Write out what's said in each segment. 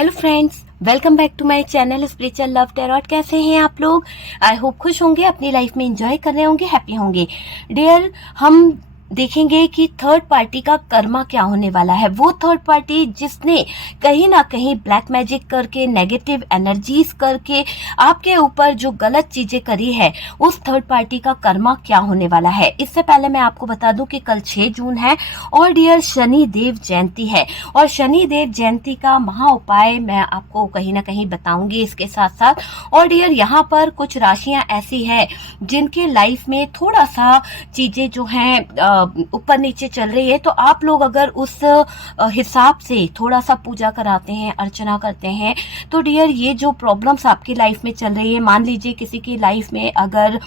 Hello friends, welcome back to my channel spiritual love tarot. कैसे हैं आप लोग? आई होप खुश होंगे, अपनी लाइफ में एंजॉय कर रहे होंगे, हैप्पी होंगे। डियर, हम देखेंगे कि थर्ड पार्टी का कर्मा क्या होने वाला है। वो थर्ड पार्टी जिसने कहीं ना कहीं ब्लैक मैजिक करके, नेगेटिव एनर्जीज करके आपके ऊपर जो गलत चीजें करी है, उस थर्ड पार्टी का कर्मा क्या होने वाला है। इससे पहले मैं आपको बता दूं कि कल 6 जून है और डियर शनि देव जयंती है। और शनि देव जयंती का महा उपाय मैं आपको कहीं ना कहीं बताऊंगी इसके साथ साथ। और डियर, यहाँ पर कुछ राशियां ऐसी है जिनके लाइफ में थोड़ा सा चीजें जो हैं ऊपर नीचे चल रही है, तो आप लोग अगर उस हिसाब से थोड़ा सा पूजा कराते हैं, अर्चना करते हैं, तो डियर ये जो प्रॉब्लम्स आपकी लाइफ में चल रही है, मान लीजिए किसी की लाइफ में अगर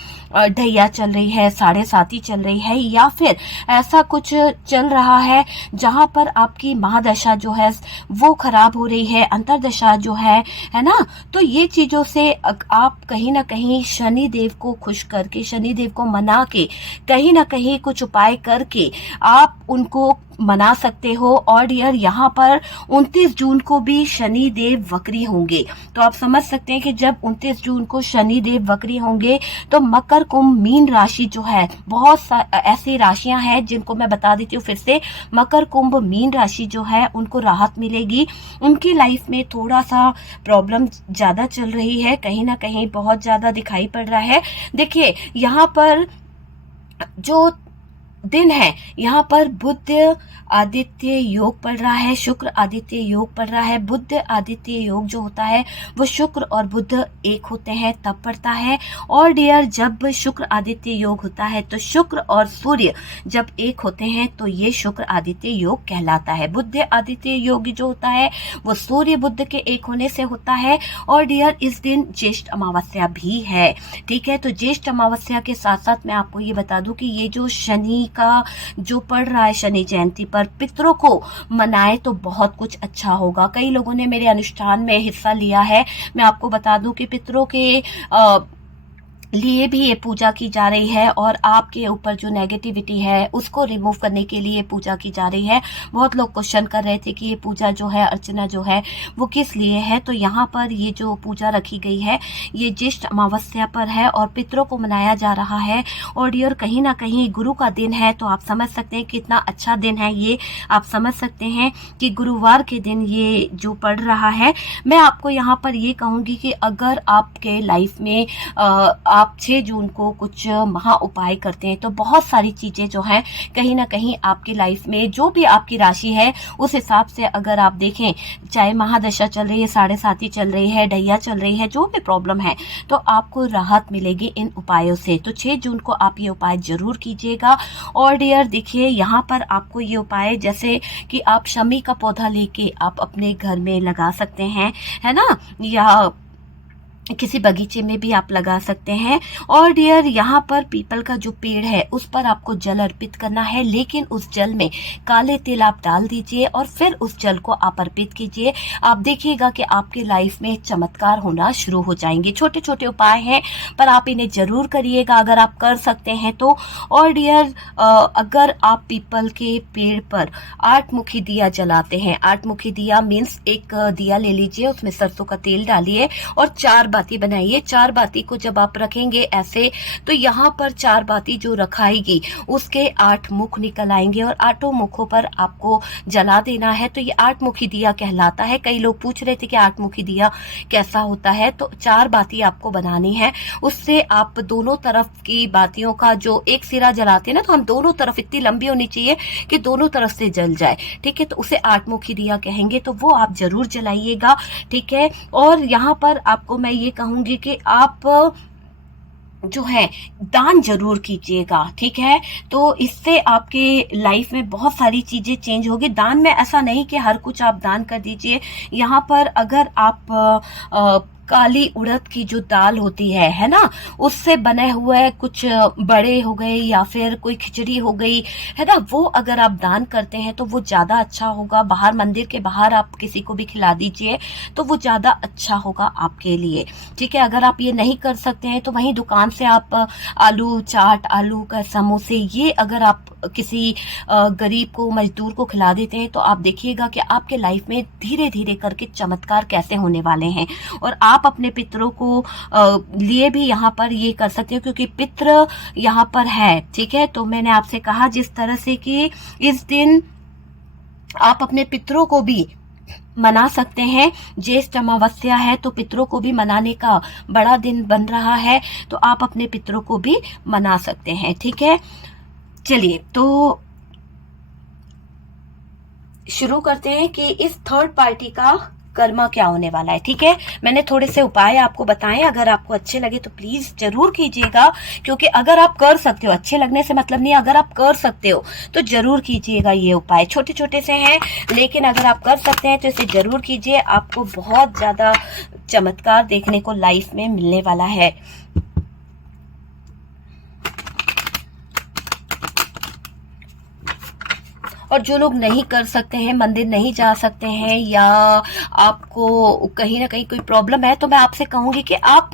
ढैया चल रही है, साढ़े साती चल रही है, या फिर ऐसा कुछ चल रहा है जहां पर आपकी महादशा जो है वो खराब हो रही है, अंतरदशा जो है ना, तो ये चीजों से आप कहीं ना कहीं शनि देव को खुश करके, शनि देव को मना के, कहीं ना कहीं कुछ उपाय करके आप उनको मना सकते हो। और डियर यहाँ पर 29 जून को भी शनि देव वक्री होंगे, तो आप समझ सकते हैं कि जब 29 जून को शनि देव वक्री होंगे तो मकर, कुंभ, मीन राशि जो है, बहुत ऐसी राशियां हैं जिनको मैं बता देती हूँ फिर से। मकर, कुंभ, मीन राशि जो है उनको राहत मिलेगी। उनकी लाइफ में थोड़ा सा प्रॉब्लम ज्यादा चल रही है, कहीं ना कहीं बहुत ज्यादा दिखाई पड़ रहा है। देखिए यहाँ पर जो दिन है, यहाँ पर बुध आदित्य योग पड़ रहा है, शुक्र आदित्य योग पड़ रहा है। बुध आदित्य योग जो होता है वो शुक्र और बुध एक होते हैं तब पड़ता है। और डियर, जब शुक्र आदित्य योग होता है तो शुक्र और सूर्य जब एक होते हैं तो ये शुक्र आदित्य योग कहलाता है। बुध आदित्य योग जो होता है वो सूर्य बुध के एक होने से होता है। और डियर, इस दिन ज्येष्ठ अमावस्या भी है, ठीक है। तो ज्येष्ठ अमावस्या के साथ साथ मैं आपको ये बता दूं कि ये जो शनि का जो पड़ रहा है, शनि जयंती पर पितरों को मनाए तो बहुत कुछ अच्छा होगा। कई लोगों ने मेरे अनुष्ठान में हिस्सा लिया है। मैं आपको बता दूं कि पितरों के लिए भी ये पूजा की जा रही है और आपके ऊपर जो नेगेटिविटी है उसको रिमूव करने के लिए पूजा की जा रही है। बहुत लोग क्वेश्चन कर रहे थे कि ये पूजा जो है, अर्चना जो है, वो किस लिए है। तो यहाँ पर ये जो पूजा रखी गई है ये ज्येष्ठ अमावस्या पर है और पितरों को मनाया जा रहा है। और डियर, कहीं ना कहीं गुरु का दिन है, तो आप समझ सकते हैं कितना अच्छा दिन है ये। आप समझ सकते हैं कि गुरुवार के दिन ये जो पड़ रहा है। मैं आपको यहाँ पर ये कहूँगी कि अगर आपके लाइफ में आप 6 जून को कुछ महा उपाय करते हैं तो बहुत सारी चीजें जो हैं कहीं ना कहीं आपकी लाइफ में, जो भी आपकी राशि है उस हिसाब से अगर आप देखें, चाहे महादशा चल रही है, साढ़े साती चल रही है, ढैया चल रही है, जो भी प्रॉब्लम है, तो आपको राहत मिलेगी इन उपायों से। तो 6 जून को आप ये उपाय जरूर कीजिएगा। और डियर देखिए, यहाँ पर आपको ये उपाय, जैसे कि आप शमी का पौधा लेके आप अपने घर में लगा सकते हैं, है ना, या किसी बगीचे में भी आप लगा सकते हैं। और डियर, यहाँ पर पीपल का जो पेड़ है उस पर आपको जल अर्पित करना है, लेकिन उस जल में काले तिल आप डाल दीजिए और फिर उस जल को आप अर्पित कीजिए। आप देखिएगा कि आपके लाइफ में चमत्कार होना शुरू हो जाएंगे। छोटे छोटे उपाय हैं पर आप इन्हें जरूर करिएगा अगर आप कर सकते हैं तो। और डियर, अगर आप पीपल के पेड़ पर 8 मुखी दिया जलाते हैं, 8 मुखी दिया मीन्स एक दिया ले लीजिए, उसमें सरसों का तेल डालिए और 4 बाती बनाइए। 4 बाती को जब आप रखेंगे ऐसे, तो यहाँ पर 4 बाती जो रखाएगी उसके 8 मुख निकल आएंगे और 8 मुखों पर आपको जला देना है। तो ये 8 मुखी दिया कहलाता है। कई लोग पूछ रहे थे कि 8 मुखी दिया कैसा होता है, तो 4 बाती आपको बनानी है। उससे आप दोनों तरफ की बातियों का जो एक सिरा जलाते हैं ना, तो हम दोनों तरफ, इतनी लंबी होनी चाहिए कि दोनों तरफ से जल जाए, ठीक है। तो उसे 8 मुखी दिया कहेंगे, तो वो आप जरूर जलाइएगा, ठीक है। और यहाँ पर आपको मैं ये कहूंगी कि आप जो है दान जरूर कीजिएगा, ठीक है। तो इससे आपके लाइफ में बहुत सारी चीजें चेंज होगी। दान में ऐसा नहीं कि हर कुछ आप दान कर दीजिए। यहाँ पर अगर आप काली उड़द की जो दाल होती है ना, उससे बने हुए कुछ बड़े हो गए या फिर कोई खिचड़ी हो गई, है ना, वो अगर आप दान करते हैं तो वो ज्यादा अच्छा होगा। बाहर, मंदिर के बाहर आप किसी को भी खिला दीजिए तो वो ज्यादा अच्छा होगा आपके लिए, ठीक है। अगर आप ये नहीं कर सकते हैं तो वहीं दुकान से आप आलू चाट, आलू का समोसे, ये अगर आप किसी गरीब को, मजदूर को खिला देते हैं, तो आप देखिएगा कि आपके लाइफ में धीरे धीरे करके चमत्कार कैसे होने वाले हैं। और आप अपने पितरों को लिए भी यहाँ पर ये कर सकते हो, क्योंकि पित्र यहाँ पर है, ठीक है। तो मैंने आपसे कहा जिस तरह से कि इस दिन आप अपने पितरों को भी मना सकते हैं। ज्येष्ठ अमावस्या है तो पितरों को भी मनाने का बड़ा दिन बन रहा है, तो आप अपने पितरों को भी मना सकते हैं, ठीक है। चलिए तो शुरू करते हैं कि इस थर्ड पार्टी का कर्मा क्या होने वाला है, ठीक है। मैंने थोड़े से उपाय आपको बताएं, अगर आपको अच्छे लगे तो प्लीज जरूर कीजिएगा, क्योंकि अगर आप कर सकते हो, अच्छे लगने से मतलब नहीं, अगर आप कर सकते हो तो जरूर कीजिएगा। ये उपाय छोटे छोटे से हैं, लेकिन अगर आप कर सकते हैं तो इसे जरूर कीजिए। आपको बहुत ज्यादा चमत्कार देखने को लाइफ में मिलने वाला है। और जो लोग नहीं कर सकते हैं, मंदिर नहीं जा सकते हैं, या आपको कहीं ना कहीं कोई प्रॉब्लम है, तो मैं आपसे कहूंगी कि आप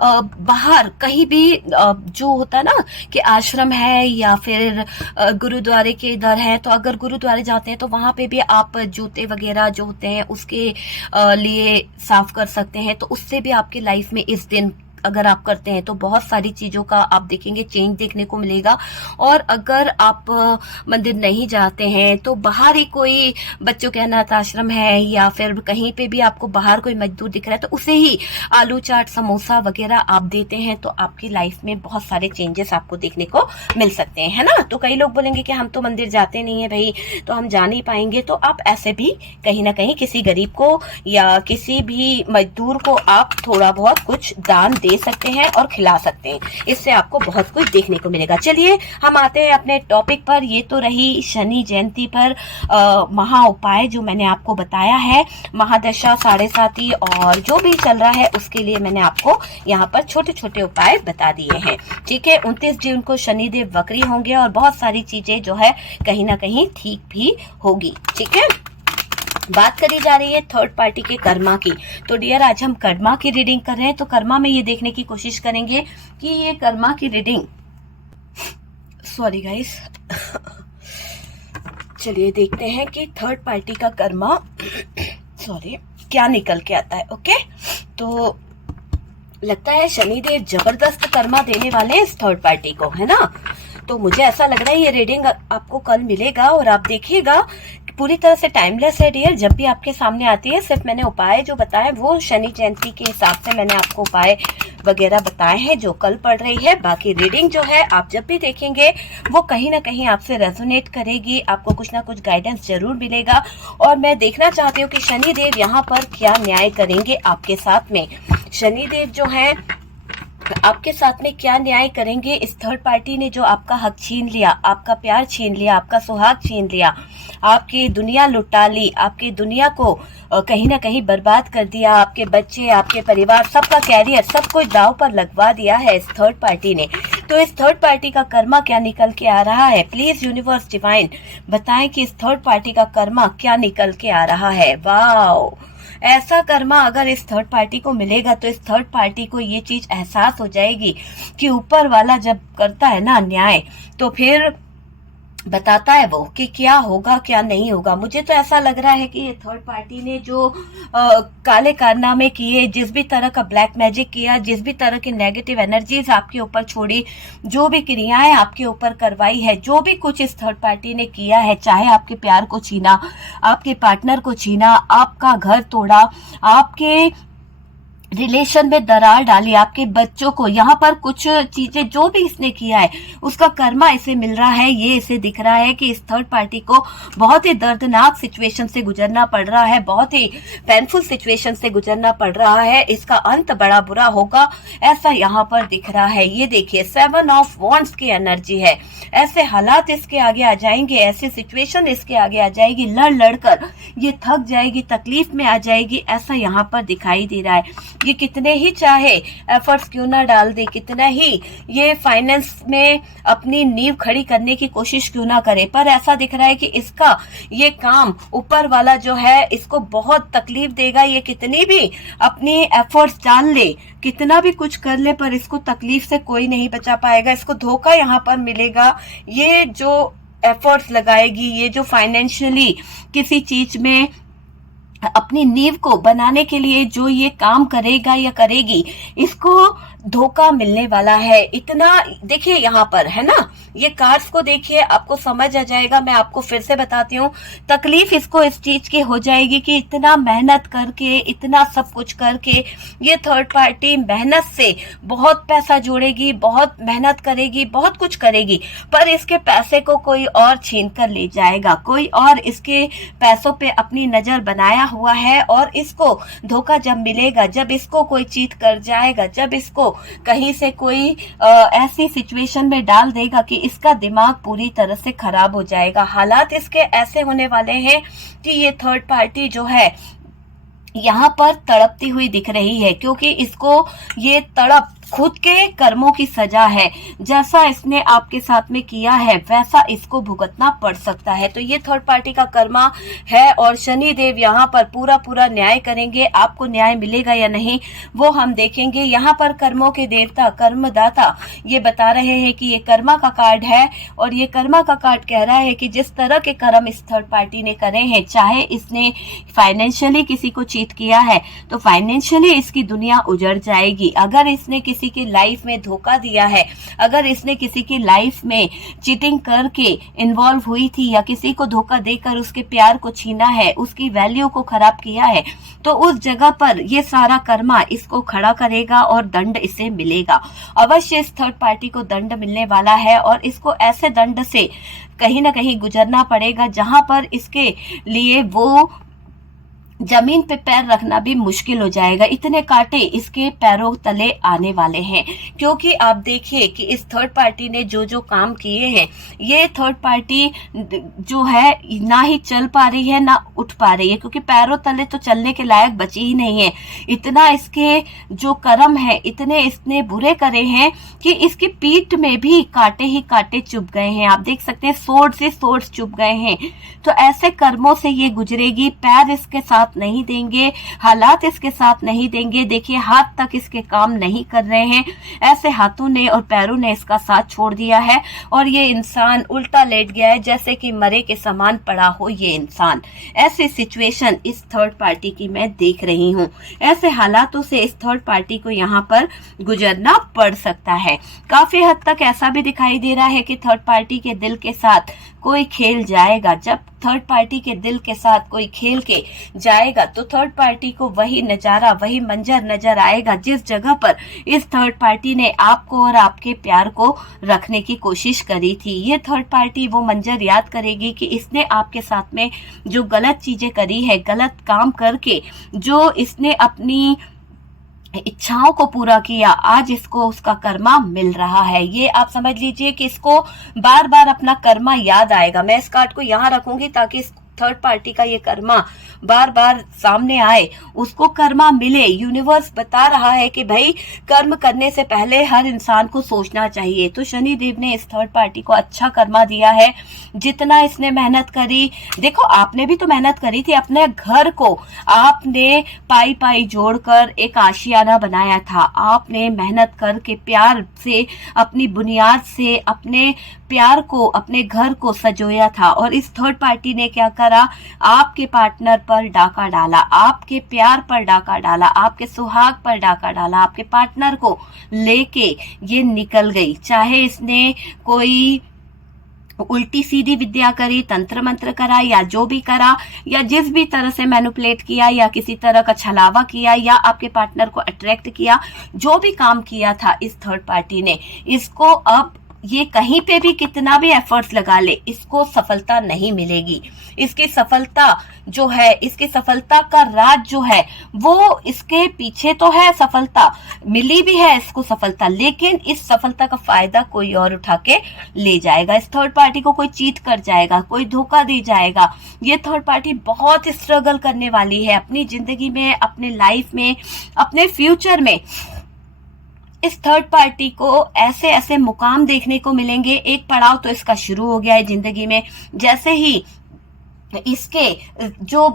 बाहर कहीं भी जो होता है ना कि आश्रम है या फिर गुरुद्वारे के इधर है, तो अगर गुरुद्वारे जाते हैं तो वहां पे भी आप जूते वगैरह जो होते हैं उसके लिए साफ कर सकते हैं। तो उससे भी आपकी लाइफ में इस दिन अगर आप करते हैं तो बहुत सारी चीजों का आप देखेंगे चेंज देखने को मिलेगा। और अगर आप मंदिर नहीं जाते हैं तो बाहर ही कोई बच्चों के अनाथ आश्रम है या फिर कहीं पे भी आपको बाहर कोई मजदूर दिख रहा है, तो उसे ही आलू चाट, समोसा वगैरह आप देते हैं, तो आपकी लाइफ में बहुत सारे चेंजेस आपको देखने को मिल सकते हैं, है ना। तो कई लोग बोलेंगे कि हम तो मंदिर जाते नहीं है भाई, तो हम जा नहीं पाएंगे। तो आप ऐसे भी कहीं ना कहीं किसी गरीब को या किसी भी मजदूर को आप थोड़ा बहुत कुछ दान दे सकते हैं और खिला सकते हैं, इससे आपको बहुत कुछ देखने को मिलेगा। चलिए हम आते हैं अपने टॉपिक पर। ये तो रही शनि जयंती पर महा उपाय जो मैंने आपको बताया है, महादशा, साढ़े साती और जो भी चल रहा है उसके लिए मैंने आपको यहाँ पर छोटे छोटे उपाय बता दिए हैं, ठीक है। 29 जून को शनिदेव वक्री होंगे और बहुत सारी चीजें जो है कहीं ना कहीं ठीक भी होगी, ठीक है। बात करी जा रही है थर्ड पार्टी के कर्मा की, तो डियर आज हम कर्मा की रीडिंग कर रहे हैं। तो कर्मा में ये देखने की कोशिश करेंगे कि ये कर्मा की रीडिंग, सॉरी गाइस, चलिए देखते हैं कि थर्ड पार्टी का कर्मा सॉरी क्या निकल के आता है। ओके, तो लगता है शनिदेव जबरदस्त कर्मा देने वाले हैं इस थर्ड पार्टी को, है ना। तो मुझे ऐसा लग रहा है ये रीडिंग आपको कल मिलेगा और आप देखिएगा पूरी तरह से टाइमलेस है डियर। जब भी आपके सामने आती है, सिर्फ मैंने उपाय जो बताए वो शनि जयंती के हिसाब से मैंने आपको उपाय वगैरह बताए हैं जो कल पढ़ रही है। बाकी रीडिंग जो है आप जब भी देखेंगे वो कहीं ना कहीं आपसे रेजोनेट करेगी, आपको कुछ ना कुछ गाइडेंस जरूर मिलेगा। और मैं देखना चाहती हूँ कि शनिदेव यहाँ पर क्या न्याय करेंगे आपके साथ में। शनिदेव जो है आपके साथ में क्या न्याय करेंगे। इस थर्ड पार्टी ने जो आपका हक छीन लिया, आपका प्यार छीन लिया, आपका सुहाग छीन लिया, आपकी दुनिया लुटा ली, आपकी दुनिया को कहीं ना कहीं बर्बाद कर दिया, आपके बच्चे, आपके परिवार, सबका कैरियर, सब कुछ दांव पर लगवा दिया है इस थर्ड पार्टी ने। तो इस थर्ड पार्टी का कर्मा क्या निकल के आ रहा है, प्लीज यूनिवर्स डिवाइन बताएं कि इस थर्ड पार्टी का कर्मा क्या निकल के आ रहा है। वाओ, ऐसा कर्मा अगर इस थर्ड पार्टी को मिलेगा तो इस थर्ड पार्टी को ये चीज एहसास हो जाएगी कि ऊपर वाला जब करता है ना न्याय, तो फिर बताता है वो कि क्या होगा क्या नहीं होगा। मुझे तो ऐसा लग रहा है कि ये थर्ड पार्टी ने जो काले कारनामे किए, जिस भी तरह का ब्लैक मैजिक किया, जिस भी तरह की नेगेटिव एनर्जीज आपके ऊपर छोड़ी, जो भी क्रियाएं आपके ऊपर करवाई है, जो भी कुछ इस थर्ड पार्टी ने किया है, चाहे आपके प्यार को छीना, आपके पार्टनर को छीना, आपका घर तोड़ा, आपके रिलेशन में दरार डाली, आपके बच्चों को, यहाँ पर कुछ चीजें जो भी इसने किया है उसका कर्मा इसे मिल रहा है। ये इसे दिख रहा है कि इस थर्ड पार्टी को बहुत ही दर्दनाक सिचुएशन से गुजरना पड़ रहा है, बहुत ही पेनफुल सिचुएशन से गुजरना पड़ रहा है, इसका अंत बड़ा बुरा होगा, ऐसा यहाँ पर दिख रहा है। ये देखिए 7 ऑफ वॉन्ड्स की एनर्जी है, ऐसे हालात इसके आगे आ जाएंगे, ऐसी सिचुएशन इसके आगे आ जाएगी, लड़ लड़कर ये थक जाएगी, तकलीफ में आ जाएगी, ऐसा यहाँ पर दिखाई दे रहा है। ये कितने ही चाहे एफर्ट्स क्यों ना डाल दे, कितना ही ये फाइनेंस में अपनी नींव खड़ी करने की कोशिश क्यों ना करे, पर ऐसा दिख रहा है कि इसका ये काम ऊपर वाला जो है इसको बहुत तकलीफ देगा। ये कितनी भी अपनी एफर्ट्स डाल ले, कितना भी कुछ कर ले, पर इसको तकलीफ से कोई नहीं बचा पाएगा, इसको धोखा यहाँ पर मिलेगा। ये जो एफर्ट्स लगाएगी, ये जो फाइनेंशियली किसी चीज में अपनी नींव को बनाने के लिए जो ये काम करेगा या करेगी, इसको धोखा मिलने वाला है। इतना देखिए यहाँ पर है ना, ये कार्ड्स को देखिए, आपको समझ आ जाएगा। मैं आपको फिर से बताती हूँ, तकलीफ इसको इस चीज की हो जाएगी कि इतना मेहनत करके, इतना सब कुछ करके ये थर्ड पार्टी मेहनत से बहुत पैसा जोड़ेगी, बहुत मेहनत करेगी, बहुत कुछ करेगी, पर इसके पैसे को कोई और छीन कर ले जाएगा। कोई और इसके पैसों पे अपनी नजर बनाया हुआ है, और इसको धोखा जब मिलेगा, जब इसको कोई चीट कर जाएगा, जब इसको कहीं से कोई ऐसी सिचुएशन में डाल देगा कि इसका दिमाग पूरी तरह से खराब हो जाएगा। हालात इसके ऐसे होने वाले हैं कि ये थर्ड पार्टी जो है यहाँ पर तड़पती हुई दिख रही है, क्योंकि इसको ये तड़प खुद के कर्मों की सजा है। जैसा इसने आपके साथ में किया है वैसा इसको भुगतना पड़ सकता है। तो ये थर्ड पार्टी का कर्मा है, और शनि देव यहाँ पर पूरा पूरा न्याय करेंगे। आपको न्याय मिलेगा या नहीं वो हम देखेंगे। यहाँ पर कर्मों के देवता, कर्मदाता ये बता रहे हैं कि ये कर्मा का कार्ड है, और ये कर्मा का कार्ड कह रहा है कि जिस तरह के कर्म इस थर्ड पार्टी ने करे हैं, चाहे इसने फाइनेंशियली किसी को चीट किया है तो फाइनेंशियली इसकी दुनिया उजड़ जाएगी। अगर इसने किसी की लाइफ में धोखा दिया है, अगर इसने किसी की लाइफ में चीटिंग करके इन्वॉल्व हुई थी, या किसी को धोखा देकर उसके प्यार को छीना है, उसकी वैल्यू को खराब किया है, तो उस जगह पर ये सारा कर्मा इसको खड़ा करेगा और दंड इसे मिलेगा। अवश्य इस थर्ड पार्टी को दंड मिलने वाला है, और इसको ऐसे दंड से कहीं ना कहीं गुजरना पड़ेगा जहां पर इसके लिए वो जमीन पे पैर रखना भी मुश्किल हो जाएगा। इतने कांटे इसके पैरों तले आने वाले हैं, क्योंकि आप देखिए कि इस थर्ड पार्टी ने जो जो काम किए हैं, ये थर्ड पार्टी जो है ना ही चल पा रही है ना उठ पा रही है, क्योंकि पैरों तले तो चलने के लायक बची ही नहीं है। इतना इसके जो कर्म है, इतने इसने बुरे करे हैं कि इसकी पीठ में भी कांटे ही कांटे चुभ गए हैं। आप देख सकते हैं, सोर्ड से सोर्ड चुभ गए हैं। तो ऐसे कर्मों से ये गुजरेगी। पैर इसके साथ नहीं देंगे, हालात इसके साथ नहीं देंगे। देखिए, हाथ तक इसके काम नहीं कर रहे हैं। ऐसे हाथों ने और पैरों ने इसका साथ छोड़ दिया है, और ये इंसान उल्टा लेट गया है, जैसे कि मरे के समान पड़ा हो ये इंसान। ऐसी सिचुएशन इस थर्ड पार्टी की मैं देख रही हूँ। ऐसे हालातों से इस थर्ड पार्टी को यहाँ पर गुजरना पड़ सकता है। काफी हद तक ऐसा भी दिखाई दे रहा है कि थर्ड पार्टी के दिल के साथ कोई खेल जाएगा। जब थर्ड पार्टी के दिल के साथ कोई खेल के जाएगा तो थर्ड पार्टी को वही नजारा, वही मंजर नजर आएगा जिस जगह पर इस थर्ड पार्टी ने आपको और आपके प्यार को रखने की कोशिश करी थी। ये थर्ड पार्टी वो मंजर याद करेगी कि इसने आपके साथ में जो गलत चीजें करी है, गलत काम करके जो इसने अपनी इच्छाओं को पूरा किया, आज इसको उसका कर्मा मिल रहा है। ये आप समझ लीजिए कि इसको बार बार अपना कर्मा याद आएगा। मैं इस कार्ड को यहाँ रखूंगी ताकि इस थर्ड पार्टी का ये कर्मा बार बार सामने आए, उसको कर्मा मिले। यूनिवर्स बता रहा है कि भाई कर्म करने से पहले हर इंसान को सोचना चाहिए। तो शनि देव ने इस थर्ड पार्टी को अच्छा कर्मा दिया है। जितना इसने मेहनत करी, देखो आपने भी तो मेहनत करी थी। अपने घर को आपने पाई पाई जोड़कर एक आशियाना बनाया था। आपने मेहनत करके प्यार से, अपनी बुनियाद से अपने प्यार को, अपने घर को सजोया था। और इस थर्ड पार्टी ने क्या करा, आपके पार्टनर पर डाका डाला, आपके प्यार पर डाका डाला, आपके सुहाग पर डाका डाला, आपके पार्टनर को लेके ये निकल गई। चाहे इसने कोई उल्टी सीधी विद्या करी, तंत्र मंत्र करा, या जो भी करा, या जिस भी तरह से मैनिपुलेट किया, या किसी तरह का छलावा किया, या आपके पार्टनर को अट्रैक्ट किया, जो भी काम किया था इस थर्ड पार्टी ने, इसको अब ये कहीं पे भी कितना भी एफर्ट्स लगा ले, इसको सफलता नहीं मिलेगी। इसकी सफलता जो है, इसकी सफलता का राज जो है वो इसके पीछे तो है। सफलता मिली भी है इसको सफलता, लेकिन इस सफलता का फायदा कोई और उठा के ले जाएगा। इस थर्ड पार्टी को कोई चीट कर जाएगा, कोई धोखा दे जाएगा। ये थर्ड पार्टी बहुत स्ट्रगल करने वाली है अपनी जिंदगी में, अपने लाइफ में, अपने फ्यूचर में। इस थर्ड पार्टी को ऐसे ऐसे मुकाम देखने को मिलेंगे। एक पड़ाव तो इसका शुरू हो गया है जिंदगी में। जैसे ही इसके जो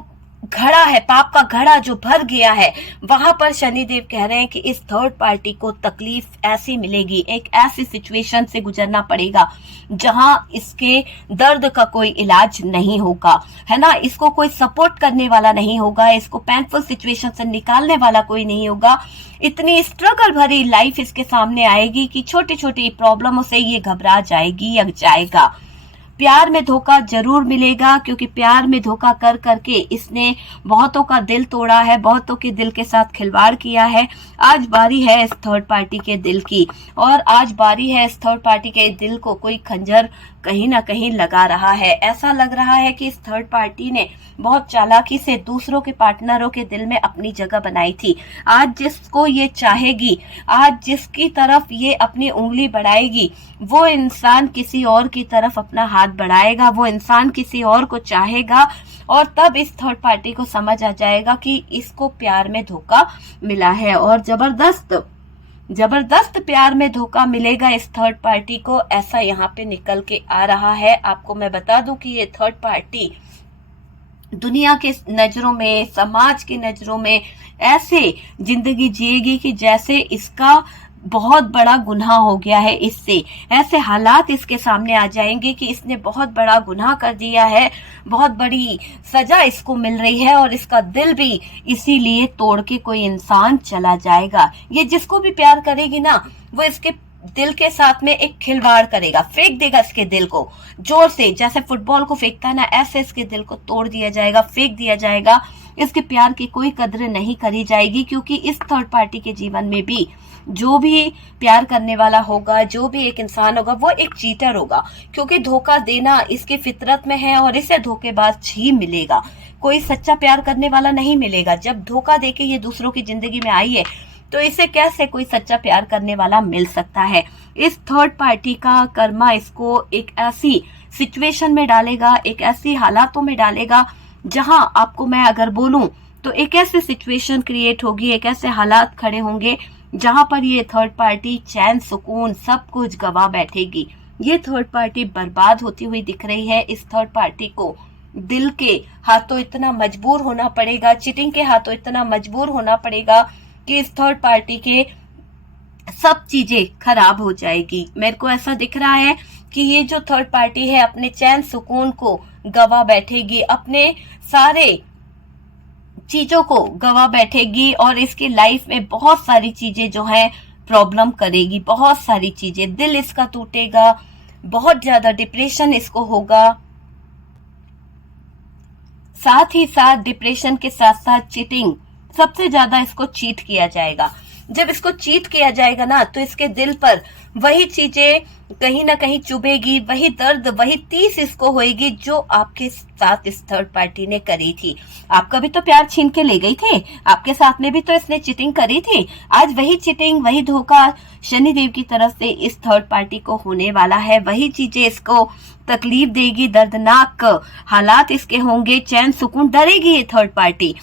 घड़ा है, पाप का घड़ा जो भर गया है, वहां पर शनिदेव कह रहे हैं कि इस थर्ड पार्टी को तकलीफ ऐसी मिलेगी, एक ऐसी सिचुएशन से गुजरना पड़ेगा जहां इसके दर्द का कोई इलाज नहीं होगा, है ना, इसको कोई सपोर्ट करने वाला नहीं होगा, इसको पेनफुल सिचुएशन से निकालने वाला कोई नहीं होगा। इतनी स्ट्रगल भरी लाइफ इसके सामने आएगी कि छोटी छोटी प्रॉब्लमों से ये घबरा जाएगी या जाएगा। प्यार में धोखा जरूर मिलेगा, क्योंकि प्यार में धोखा कर करके इसने बहुतों का दिल तोड़ा है, बहुतों के दिल के साथ खिलवाड़ किया है। आज बारी है इस थर्ड पार्टी के दिल की, और आज बारी है इस थर्ड पार्टी के दिल को कोई खंजर कहीं ना कहीं लगा रहा है। ऐसा लग रहा है कि इस थर्ड पार्टी ने बहुत चालाकी से दूसरों के पार्टनरों के दिल में अपनी जगह बनाई थी। आज जिसको ये चाहेगी, आज जिसकी तरफ ये अपनी उंगली बढ़ाएगी, वो इंसान किसी और की तरफ अपना हाथ बढ़ाएगा, वो इंसान किसी और को चाहेगा, और तब इस थर्ड पार्टी को समझ आ जाएगा कि इसको प्यार में धोखा मिला है। और जबरदस्त प्यार में धोखा मिलेगा इस थर्ड पार्टी को, ऐसा यहाँ पे निकल के आ रहा है। आपको मैं बता दूं कि ये थर्ड पार्टी दुनिया के नजरों में, समाज की नजरों में ऐसे जिंदगी जिएगी कि जैसे इसका बहुत बड़ा गुनाह हो गया है। इससे ऐसे हालात इसके सामने आ जाएंगे कि इसने बहुत बड़ा गुनाह कर दिया है, बहुत बड़ी सजा इसको मिल रही है, और इसका दिल भी इसीलिए तोड़ के कोई इंसान चला जाएगा। ये जिसको भी प्यार करेगी ना, वो इसके दिल के साथ में एक खिलवाड़ करेगा, फेंक देगा इसके दिल को जोर से, जैसे फुटबॉल को फेंकता है ना, ऐसे इसके दिल को तोड़ दिया जाएगा, फेंक दिया जाएगा। इसके प्यार की कोई कदर नहीं करी जाएगी, क्योंकि इस थर्ड पार्टी के जीवन में भी जो भी प्यार करने वाला होगा, जो भी एक इंसान होगा, वो एक चीटर होगा, क्योंकि धोखा देना इसकी फितरत में है और इसे धोखेबाज ही मिलेगा। कोई सच्चा प्यार करने वाला नहीं मिलेगा। जब धोखा देके ये दूसरों की जिंदगी में आई है, तो इसे कैसे कोई सच्चा प्यार करने वाला मिल सकता है। इस थर्ड पार्टी का कर्मा इसको एक ऐसी सिचुएशन में डालेगा, एक ऐसी हालातों में डालेगा, जहां आपको मैं अगर बोलूं तो एक ऐसी सिचुएशन क्रिएट होगी, एक ऐसे हालात खड़े होंगे जहां पर ये थर्ड पार्टी चैन सुकून सब कुछ गवा बैठेगी। ये थर्ड पार्टी बर्बाद होती हुई दिख रही है। इस थर्ड पार्टी को दिल के हाथों इतना मजबूर होना पड़ेगा, चीटिंग के हाथों इतना मजबूर होना पड़ेगा कि इस थर्ड पार्टी के सब चीजें खराब हो जाएगी। मेरे को ऐसा दिख रहा है कि ये जो थर्ड पार्टी है अपने चैन सुकून को गवा बैठेगी, अपने सारे चीजों को गवा बैठेगी, और इसकी लाइफ में बहुत सारी चीजें जो है प्रॉब्लम करेगी, बहुत सारी चीजें, दिल इसका टूटेगा, बहुत ज्यादा डिप्रेशन इसको होगा। साथ ही साथ डिप्रेशन के साथ साथ चीटिंग, सबसे ज्यादा इसको चीट किया जाएगा। जब इसको चीट किया जाएगा ना, तो इसके दिल पर वही चीजें कहीं ना कहीं चुभेगी, वही दर्द, वही तीस इसको होएगी जो आपके साथ इस थर्ड पार्टी ने करी थी। आपका भी तो प्यार छीन के ले गई थी, आपके साथ में भी तो इसने चीटिंग करी थी। आज वही चीटिंग, वही धोखा शनिदेव की तरफ से इस थर्ड पार्टी को होने वाला है। वही चीजें इसको तकलीफ देगी, दर्दनाक हालात इसके होंगे, चैन सुकून, डरेगी ये थर्ड पार्टी।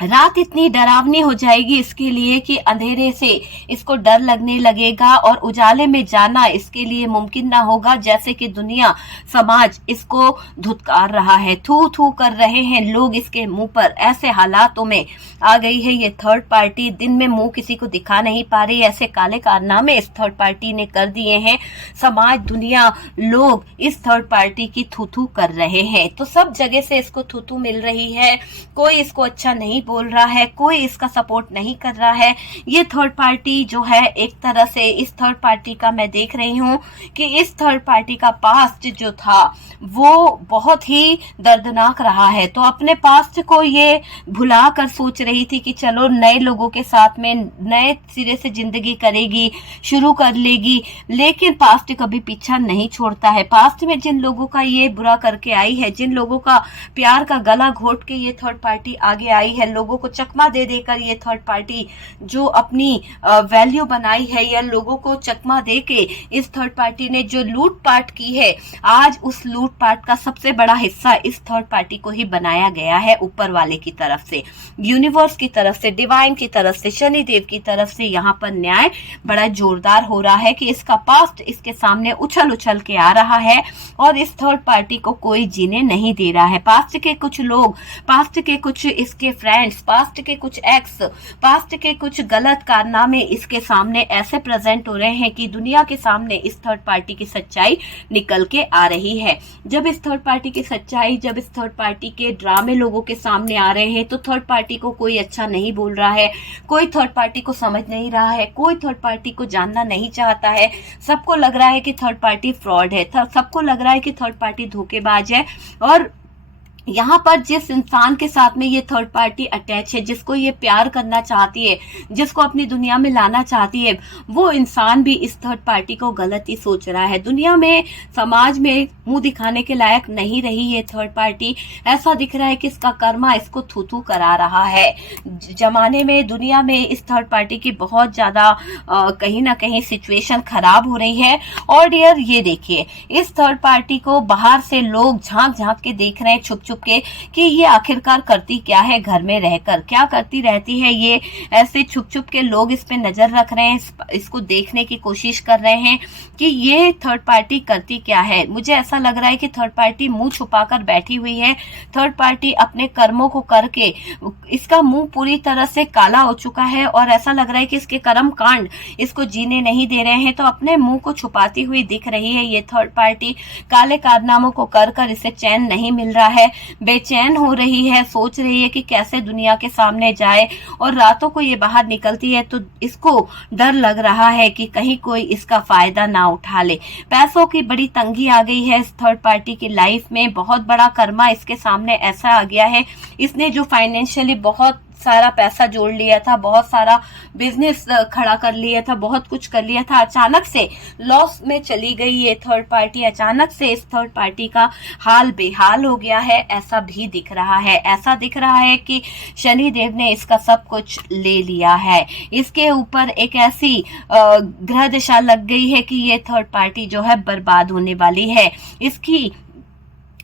रात इतनी डरावनी हो जाएगी इसके लिए कि अंधेरे से इसको डर लगने लगेगा, और उजाले में जाना इसके लिए मुमकिन ना होगा। जैसे कि दुनिया, समाज इसको धुतकार रहा है, थू थू कर रहे हैं लोग इसके मुंह पर। ऐसे हालातों में आ गई है ये थर्ड पार्टी। दिन में मुंह किसी को दिखा नहीं पा रही, ऐसे काले कारनामे इस थर्ड पार्टी ने कर दिए हैं। समाज, दुनिया, लोग इस थर्ड पार्टी की थू थू कर रहे हैं। तो सब जगह से इसको थू थू मिल रही है, कोई इसको अच्छा नहीं बोल रहा है, कोई इसका सपोर्ट नहीं कर रहा है। ये थर्ड पार्टी जो है, एक तरह से इस थर्ड पार्टी का मैं देख रही हूँ कि इस थर्ड पार्टी का पास्ट जो था वो बहुत ही दर्दनाक रहा है। तो अपने पास्ट को ये भुला कर सोच रही थी कि चलो नए लोगों के साथ में नए सिरे से जिंदगी करेगी, शुरू कर लेगी, लेकिन पास्ट कभी पीछा नहीं छोड़ता है। पास्ट में जिन लोगों का ये बुरा करके आई है, जिन लोगों का प्यार का गला घोट के ये थर्ड पार्टी आगे आई है, लोगों को चकमा दे देकर ये थर्ड पार्टी जो अपनी वैल्यू बनाई है, या लोगों को चकमा दे के इस थर्ड पार्टी ने जो लूटपाट की है, आज उस लूटपाट का सबसे बड़ा हिस्सा इस थर्ड पार्टी को ही बनाया गया है, ऊपर वाले की तरफ से, यूनिवर्स की तरफ से, डिवाइन की तरफ से, शनिदेव की तरफ से। यहाँ पर न्याय बड़ा जोरदार हो रहा है कि इसका पास्ट इसके सामने उछल उछल के आ रहा है और इस थर्ड पार्टी को कोई जीने नहीं दे रहा है। पास्ट के कुछ लोग, पास्ट के कुछ इसके फ्रेंड्स, पास्ट के कुछ एक्स, पास्ट के कुछ गलत कारनामे इसके सामने ऐसे प्रेजेंट हो रहे हैं कि दुनिया के सामने इस थर्ड पार्टी की सच्चाई निकल के आ रही है। जब इस थर्ड पार्टी की सच्चाई, जब इस थर्ड पार्टी के ड्रामे लोगों के सामने आ रहे हैं, तो थर्ड पार्टी को कोई अच्छा नहीं बोल रहा है, कोई थर्ड पार्टी को समझ नहीं रहा है, कोई थर्ड पार्टी को जानना नहीं चाहता है। सबको लग रहा है कि थर्ड पार्टी फ्रॉड है, सबको लग रहा है कि थर्ड पार्टी धोखेबाज है। और यहाँ पर जिस इंसान के साथ में ये थर्ड पार्टी अटैच है, जिसको ये प्यार करना चाहती है, जिसको अपनी दुनिया में लाना चाहती है, वो इंसान भी इस थर्ड पार्टी को गलत ही सोच रहा है। दुनिया में, समाज में मुंह दिखाने के लायक नहीं रही ये थर्ड पार्टी। ऐसा दिख रहा है कि इसका कर्मा इसको थू थू करा रहा है। जमाने में, दुनिया में इस थर्ड पार्टी की बहुत ज्यादा कहीं ना कहीं सिचुएशन खराब हो रही है। और डियर, ये देखिए, इस थर्ड पार्टी को बाहर से लोग झांक झांक के देख रहे हैं, छुप छुप के, कि ये आखिरकार करती क्या है, घर में रहकर क्या करती रहती है। ये ऐसे छुप छुप के लोग इस पे नजर रख रहे हैं, इसको देखने की कोशिश कर रहे हैं कि ये थर्ड पार्टी करती क्या है। मुझे ऐसा लग रहा है कि थर्ड पार्टी मुंह छुपाकर बैठी हुई है। थर्ड पार्टी अपने कर्मों को करके, इसका मुंह पूरी तरह से काला हो चुका है और ऐसा लग रहा है कि इसके कर्म कांड इसको जीने नहीं दे रहे हैं, तो अपने मुंह को छुपाती हुई दिख रही है ये थर्ड पार्टी। काले कारनामों को कर कर इसे चैन नहीं मिल रहा है, बेचैन हो रही है, सोच रही है कि कैसे दुनिया के सामने जाए। और रातों को ये बाहर निकलती है तो इसको डर लग रहा है कि कहीं कोई इसका फायदा ना उठा ले। पैसों की बड़ी तंगी आ गई है इस थर्ड पार्टी की लाइफ में। बहुत बड़ा कर्मा इसके सामने ऐसा आ गया है, इसने जो फाइनेंशियली बहुत सारा पैसा जोड़ लिया था, बहुत सारा बिजनेस खड़ा कर लिया था, बहुत कुछ कर लिया था, अचानक से लॉस में चली गई ये थर्ड पार्टी। अचानक से इस थर्ड पार्टी का हाल बेहाल हो गया है, ऐसा भी दिख रहा है। ऐसा दिख रहा है कि शनि देव ने इसका सब कुछ ले लिया है। इसके ऊपर एक ऐसी ग्रह दशा लग गई है कि ये थर्ड पार्टी जो है बर्बाद होने वाली है। इसकी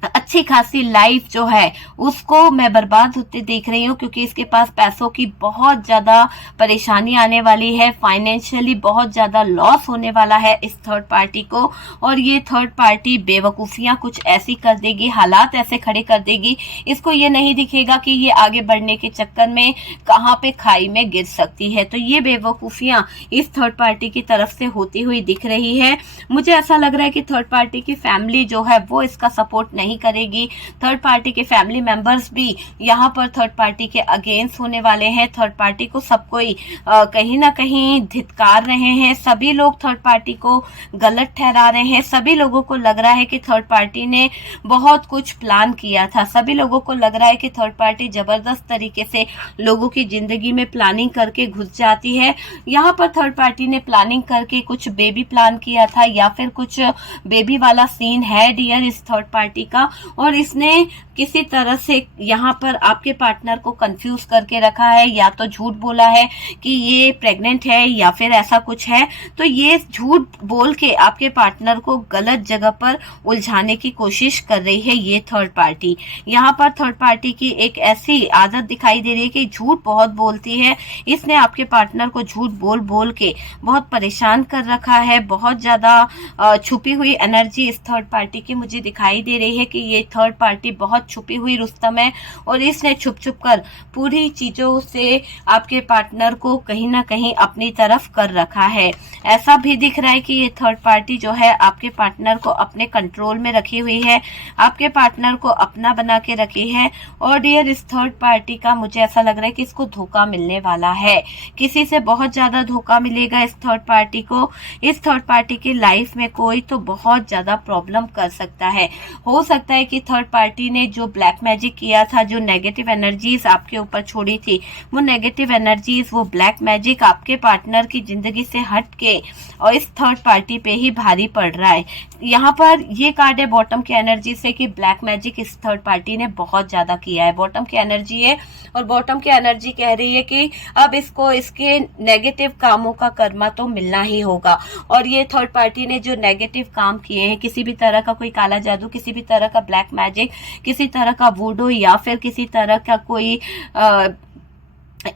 अच्छी खासी लाइफ जो है उसको मैं बर्बाद होते देख रही हूँ, क्योंकि इसके पास पैसों की बहुत ज्यादा परेशानी आने वाली है, फाइनेंशियली बहुत ज्यादा लॉस होने वाला है इस थर्ड पार्टी को। और ये थर्ड पार्टी बेवकूफियां कुछ ऐसी कर देगी, हालात ऐसे खड़े कर देगी, इसको ये नहीं दिखेगा कि ये आगे बढ़ने के चक्कर में कहाँ पे खाई में गिर सकती है। तो ये बेवकूफियां इस थर्ड पार्टी की तरफ से होती हुई दिख रही है। मुझे ऐसा लग रहा है कि थर्ड पार्टी की फैमिली जो है वो इसका सपोर्ट नहीं करेगी। थर्ड पार्टी के फैमिली मेंबर्स भी यहाँ पर थर्ड पार्टी के अगेंस्ट होने वाले हैं। थर्ड पार्टी को सब कोई कहीं ना कहीं धिक्कार रहे हैं। सभी लोग थर्ड पार्टी को गलत ठहरा रहे हैं। सभी लोगों को लग रहा है कि थर्ड पार्टी ने बहुत कुछ प्लान किया था। सभी लोगों को लग रहा है कि थर्ड पार्टी जबरदस्त तरीके से लोगों की जिंदगी में प्लानिंग करके घुस जाती है। यहाँ पर थर्ड पार्टी ने प्लानिंग करके कुछ बेबी प्लान किया था, या फिर कुछ बेबी वाला सीन है डियर इस थर्ड पार्टी का। और इसने किसी तरह से यहाँ पर आपके पार्टनर को कंफ्यूज करके रखा है, या तो झूठ बोला है कि ये प्रेग्नेंट है या फिर ऐसा कुछ है। तो ये झूठ बोल के आपके पार्टनर को गलत जगह पर उलझाने की कोशिश कर रही है ये थर्ड पार्टी। यहाँ पर थर्ड पार्टी की एक ऐसी आदत दिखाई दे रही है कि झूठ बहुत बोलती है। इसने आपके पार्टनर को झूठ बोल बोल के बहुत परेशान कर रखा है। बहुत ज्यादा छुपी हुई एनर्जी इस थर्ड पार्टी की मुझे दिखाई दे रही है कि ये थर्ड पार्टी बहुत छुपी हुई रुस्तम है, और इसने छुप छुप कर पूरी चीजों से आपके पार्टनर को कहीं ना कहीं अपनी तरफ कर रखा है। ऐसा भी दिख रहा है कि ये थर्ड पार्टी जो है आपके पार्टनर को अपने कंट्रोल में रखी हुई है, आपके पार्टनर को अपना बना के रखी है। और डियर, इस थर्ड पार्टी का मुझे ऐसा लग रहा है कि इसको धोखा मिलने वाला है। किसी से बहुत ज्यादा धोखा मिलेगा इस थर्ड पार्टी को। इस थर्ड पार्टी की लाइफ में कोई तो बहुत ज्यादा प्रॉब्लम कर सकता है। हो सकता सकता है कि थर्ड पार्टी ने जो ब्लैक मैजिक किया था, जो नेगेटिव एनर्जीज आपके ऊपर छोड़ी थी, वो नेगेटिव एनर्जीज, वो ब्लैक मैजिक आपके पार्टनर की जिंदगी से हट के और इस थर्ड पार्टी पे ही भारी पड़ रहा है। यहाँ पर ये कार्ड है बॉटम की एनर्जी से कि ब्लैक मैजिक इस थर्ड पार्टी ने बहुत ज्यादा किया है। बॉटम की एनर्जी है और बॉटम की एनर्जी कह रही है कि अब इसको इसके नेगेटिव कामों का कर्मा तो मिलना ही होगा। और ये थर्ड पार्टी ने जो नेगेटिव काम किए हैं, किसी भी तरह का कोई काला जादू, किसी भी तरह का ब्लैक मैजिक, किसी तरह का वूडू या फिर किसी तरह का कोई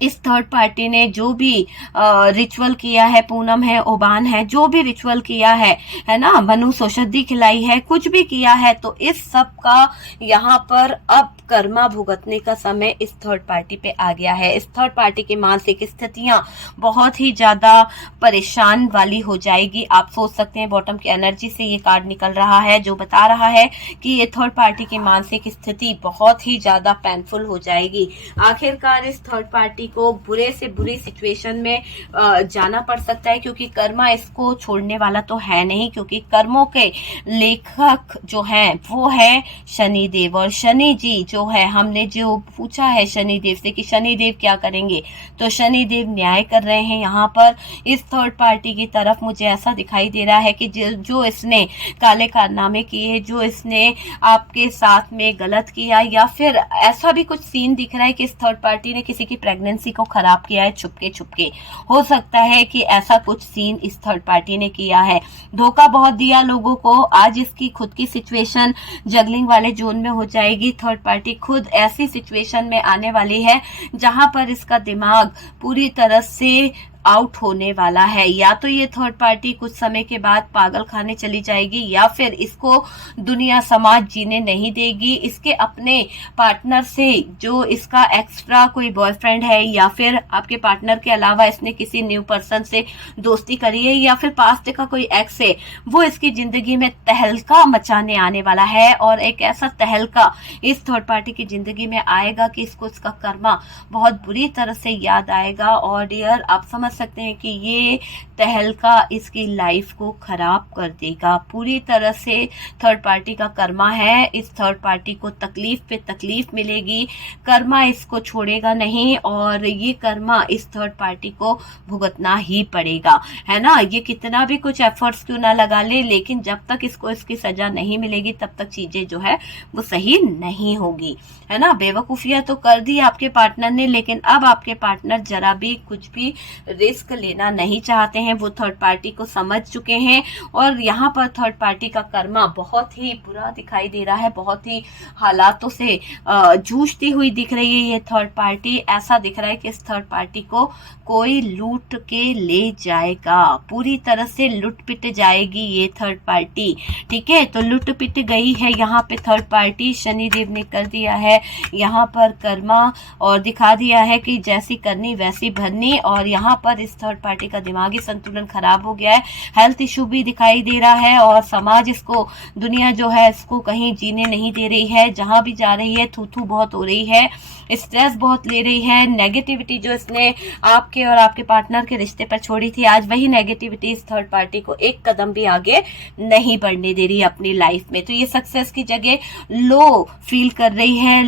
इस थर्ड पार्टी ने जो भी रिचुअल किया है, पूनम है, ओबान है, जो भी रिचुअल किया है ना, मनु औषधि खिलाई है, कुछ भी किया है, तो इस सब का यहाँ पर अब कर्मा भुगतने का समय इस थर्ड पार्टी पे आ गया है। इस थर्ड पार्टी की मानसिक स्थितियां बहुत ही ज्यादा परेशान वाली हो जाएगी। आप सोच सकते हैं बॉटम की एनर्जी से ये कार्ड निकल रहा है जो बता रहा है कि ये थर्ड पार्टी की मानसिक स्थिति बहुत ही ज्यादा पेनफुल हो जाएगी। आखिरकार इस थर्ड पार्टी को बुरे से बुरी सिचुएशन में जाना पड़ सकता है, क्योंकि कर्मा इसको छोड़ने वाला तो है नहीं, क्योंकि कर्मों के लेखक जो हैं वो है शनिदेव। और शनि जी जो है, हमने जो पूछा है शनिदेव से कि शनिदेव क्या करेंगे, तो शनिदेव न्याय कर रहे हैं यहाँ पर इस थर्ड पार्टी की तरफ। मुझे ऐसा दिखाई दे रहा है कि जो इसने काले कारनामे किए, जो इसने आपके साथ में गलत किया, या फिर ऐसा भी कुछ सीन दिख रहा है कि इस थर्ड पार्टी ने किसी की प्रेगनेंसी को खराब किया है छुपके छुपके। हो सकता है कि ऐसा कुछ सीन इस थर्ड पार्टी ने किया है। धोखा बहुत दिया लोगों को। आज इसकी खुद की सिचुएशन जगलिंग वाले जोन में हो जाएगी। थर्ड पार्टी खुद ऐसी सिचुएशन में आने वाली है जहां पर इसका दिमाग पूरी तरह से आउट होने वाला है। या तो ये थर्ड पार्टी कुछ समय के बाद पागल खाने चली जाएगी, या फिर इसको दुनिया समाज जीने नहीं देगी। इसके अपने पार्टनर से, जो इसका एक्स्ट्रा कोई बॉयफ्रेंड है, या फिर आपके पार्टनर के अलावा इसने किसी न्यू पर्सन से दोस्ती करी है, या फिर पास्ट का कोई एक्स है, वो इसकी जिंदगी में तहलका मचाने आने वाला है। और एक ऐसा तहलका इस थर्ड पार्टी की जिंदगी में आएगा कि इसको इसका कर्मा बहुत बुरी तरह से याद आएगा। और डियर, आप समझ सकते हैं कि ये तहलका इसकी लाइफ को खराब कर देगा पूरी तरह से। थर्ड पार्टी का कर्मा है, इस थर्ड पार्टी को तकलीफ पे तकलीफ मिलेगी। कर्मा इसको छोड़ेगा नहीं और ये कर्मा इस थर्ड पार्टी को भुगतना ही पड़ेगा, है ना। ये कितना भी कुछ एफर्ट्स क्यों ना लगा ले, लेकिन जब तक इसको इसकी सजा नहीं मिलेगी तब तक चीजें जो है वो सही नहीं होगी, है ना। बेवकूफियां तो कर दी आपके पार्टनर ने, लेकिन अब आपके पार्टनर जरा भी कुछ भी रिस्क लेना नहीं चाहते हैं। वो थर्ड पार्टी को समझ चुके हैं और यहाँ पर थर्ड पार्टी का कर्मा बहुत ही बुरा दिखाई दे रहा है। बहुत ही हालातों से जूझती हुई दिख रही है ये थर्ड पार्टी। ऐसा दिख रहा है कि इस थर्ड पार्टी को कोई लूट के ले जाएगा, पूरी तरह से लूट पिट जाएगी ये थर्ड पार्टी, ठीक है। तो लूट पिट गई है यहाँ पे थर्ड पार्टी। शनिदेव ने कर दिया है यहाँ पर कर्मा और दिखा दिया है कि जैसी करनी वैसी भरनी। और यहाँ पर इस थर्ड पार्टी का दिमागी संतुलन खराब हो गया है। हेल्थ इशू भी दिखाई दे रहा है और समाज इसको, दुनिया जो है इसको कहीं जीने नहीं दे रही है। जहां भी जा रही है थू थू बहुत हो रही है, स्ट्रेस बहुत ले रही है। नेगेटिविटी जो इसने आपके और आपके पार्टनर के रिश्ते पर छोड़ी थी, आज वही नेगेटिविटी इस थर्ड पार्टी को एक कदम भी आगे नहीं बढ़ने दे रही अपनी लाइफ में। तो ये सक्सेस की जगह लो फील कर रही है,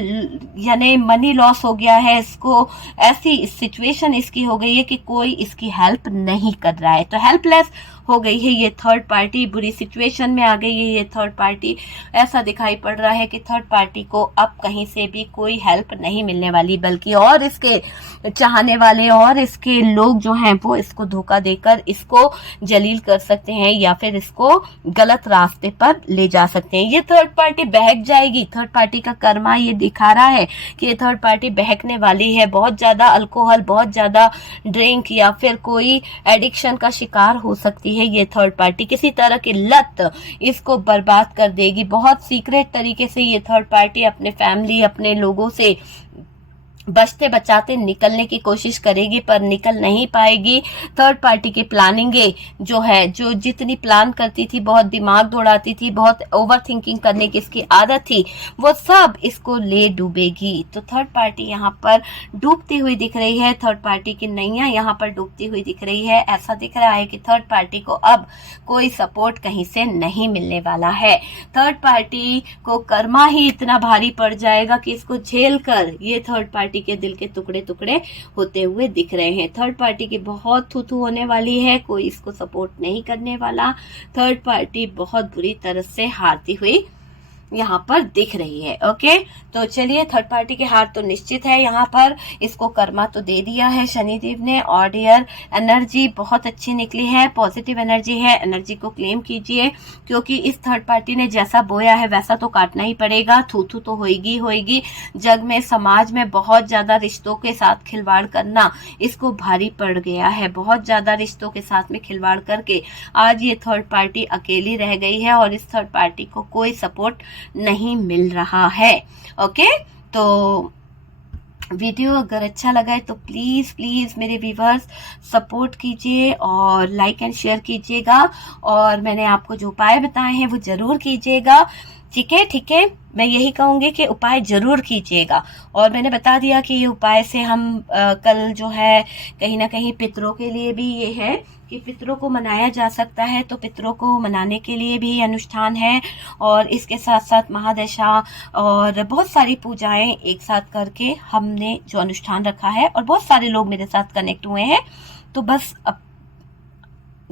यानी मनी लॉस हो गया है इसको। ऐसी सिचुएशन इसकी हो गई है कि कोई इसकी हेल्प नहीं कर रहा है, तो हेल्पलेस हो गई है ये थर्ड पार्टी। बुरी सिचुएशन में आ गई है ये थर्ड पार्टी। ऐसा दिखाई पड़ रहा है कि थर्ड पार्टी को अब कहीं से भी कोई हेल्प नहीं मिलने वाली, बल्कि और इसके चाहने वाले और इसके लोग जो हैं वो इसको धोखा देकर इसको जलील कर सकते हैं या फिर इसको गलत रास्ते पर ले जा सकते हैं। ये थर्ड पार्टी बहक जाएगी। थर्ड पार्टी का कर्मा ये दिखा रहा है कि ये थर्ड पार्टी बहकने वाली है। बहुत ज्यादा अल्कोहल, बहुत ज्यादा ड्रिंक या फिर कोई एडिक्शन का शिकार हो सकती है ये थर्ड पार्टी। किसी तरह की लत इसको बर्बाद कर देगी। बहुत सीक्रेट तरीके से ये थर्ड पार्टी अपने फैमिली, अपने लोगों से बचते बचाते निकलने की कोशिश करेगी पर निकल नहीं पाएगी। थर्ड पार्टी की प्लानिंगें जो है, जो जितनी प्लान करती थी, बहुत दिमाग दौड़ाती थी, बहुत ओवर थिंकिंग करने की इसकी आदत थी, वो सब इसको ले डूबेगी। तो थर्ड पार्टी यहाँ पर डूबती हुई दिख रही है, थर्ड पार्टी की नैया यहाँ पर डूबती हुई दिख रही है। ऐसा दिख रहा है कि थर्ड पार्टी को अब कोई सपोर्ट कहीं से नहीं मिलने वाला है। थर्ड पार्टी को कर्मा ही इतना भारी पड़ जाएगा कि इसको झेल कर ये थर्ड पार्टी के दिल के टुकड़े टुकड़े होते हुए दिख रहे हैं। थर्ड पार्टी की बहुत थू होने वाली है, कोई इसको सपोर्ट नहीं करने वाला। थर्ड पार्टी बहुत बुरी तरह से हारती हुई यहाँ पर दिख रही है। ओके, तो चलिए, थर्ड पार्टी की हार तो निश्चित है यहाँ पर, इसको कर्मा तो दे दिया है शनिदेव ने। और डियर, एनर्जी बहुत अच्छी निकली है, पॉजिटिव एनर्जी है, एनर्जी को क्लेम कीजिए, क्योंकि इस थर्ड पार्टी ने जैसा बोया है वैसा तो काटना ही पड़ेगा। थू तो होगी होगी। जग में, समाज में बहुत ज्यादा रिश्तों के साथ खिलवाड़ करना इसको भारी पड़ गया है। बहुत ज्यादा रिश्तों के साथ में खिलवाड़ करके आज ये थर्ड पार्टी अकेली रह गई है और इस थर्ड पार्टी को कोई सपोर्ट नहीं मिल रहा है। ओके, तो वीडियो अगर अच्छा लगा है तो प्लीज़ प्लीज़ मेरे व्यूवर्स सपोर्ट कीजिए और लाइक एंड शेयर कीजिएगा, और मैंने आपको जो उपाय बताए हैं वो ज़रूर कीजिएगा। ठीक है, ठीक है, मैं यही कहूँगी कि उपाय ज़रूर कीजिएगा। और मैंने बता दिया कि ये उपाय से हम कल जो है कहीं ना कहीं पितरों के लिए भी ये है कि पितरों को मनाया जा सकता है, तो पितरों को मनाने के लिए भी अनुष्ठान है। और इसके साथ साथ महादशा और बहुत सारी पूजाएं एक साथ करके हमने जो अनुष्ठान रखा है, और बहुत सारे लोग मेरे साथ कनेक्ट हुए हैं। तो बस अब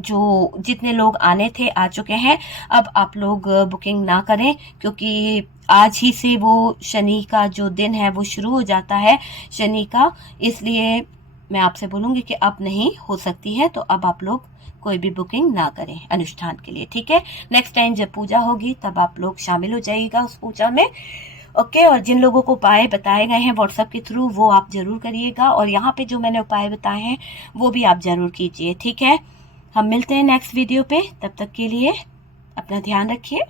जो जितने लोग आने थे आ चुके हैं। अब आप लोग बुकिंग ना करें, क्योंकि आज ही से वो शनि का जो दिन है वो शुरू हो जाता है, शनि का। इसलिए मैं आपसे बोलूँगी कि अब नहीं हो सकती है, तो अब आप लोग कोई भी बुकिंग ना करें अनुष्ठान के लिए। ठीक है, नेक्स्ट टाइम जब पूजा होगी तब आप लोग शामिल हो जाइएगा उस पूजा में। ओके, और जिन लोगों को उपाय बताए गए हैं व्हाट्सएप के थ्रू वो आप ज़रूर करिएगा, और यहाँ पे जो मैंने उपाय बताए हैं वो भी आप ज़रूर कीजिए। ठीक है, हम मिलते हैं नेक्स्ट वीडियो पे, तब तक के लिए अपना ध्यान रखिए।